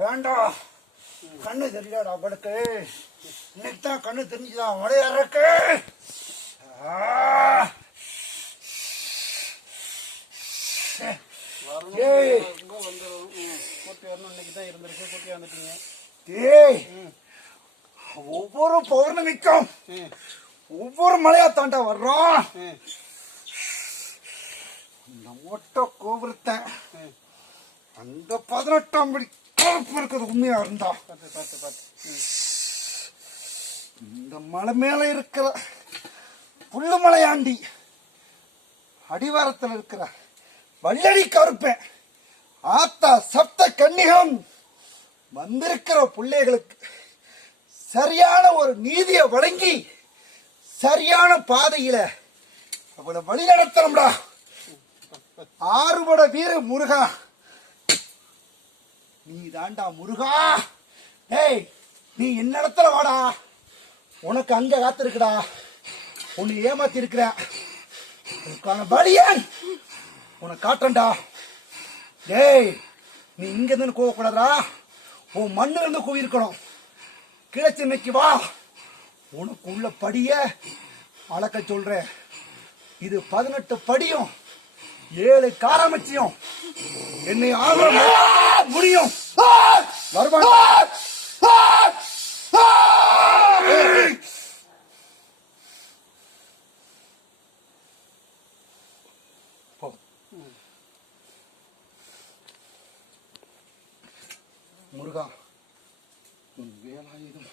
வேண்டாம் கண்ணு தெரியலடா அவனுக்கு இன்னைக்கு தான் கண்ணு தெரிஞ்சுதான் உடையறக்கு வரணும். இன்னைக்கு தான் இருந்திருக்கு. கூட்டி வந்துட்டீங்க. ஏய் ஒவ்வொரு பௌர்ணமிக்கும் ஒவ்வொரு மலையா தாண்டா வர்றோம். நம்மட்ட இந்த கோபுரத்தன் அந்த பதினெட்டாம் படி கருப்பு இருக்கிறது உண்மையா இருந்தா. இந்த மலை மேல இருக்கிற புல்லுமலையாண்டி அடிவாரத்தில் இருக்கிற வள்ளடி கருப்பேன். ஆத்தா சப்த கன்னிகம். வந்திருக்கிற பிள்ளைகளுக்கு சரியான ஒரு நீதியை வழங்கி சரியான பாதையில அவளை வழி நடத்தணும்டா ஆறுபட வீர முருகா. நீ தாண்டா முருகா. ஏய் நீ என்னிடத்துல வாடா. உனக்கு அங்க காத்திருக்குடா. உன்னை ஏமாத்தி இருக்கிறேன் உனக்கான பலியன் உனக்கு காட்டுறண்டா டேய் நீ இங்க இருந்து கூவக்கூடாதா உன் மண்ணுல இருந்து கூவிருக்கணும் கிழச்சின்னைக்கு வா. உனக்கு உள்ள படிய அளக்க சொல்றேன். இது பதினெட்டு படியும் ஏழு காரமச்சியும். என்னை ஆள முடியும். முருகா உன் வேலாயுதம்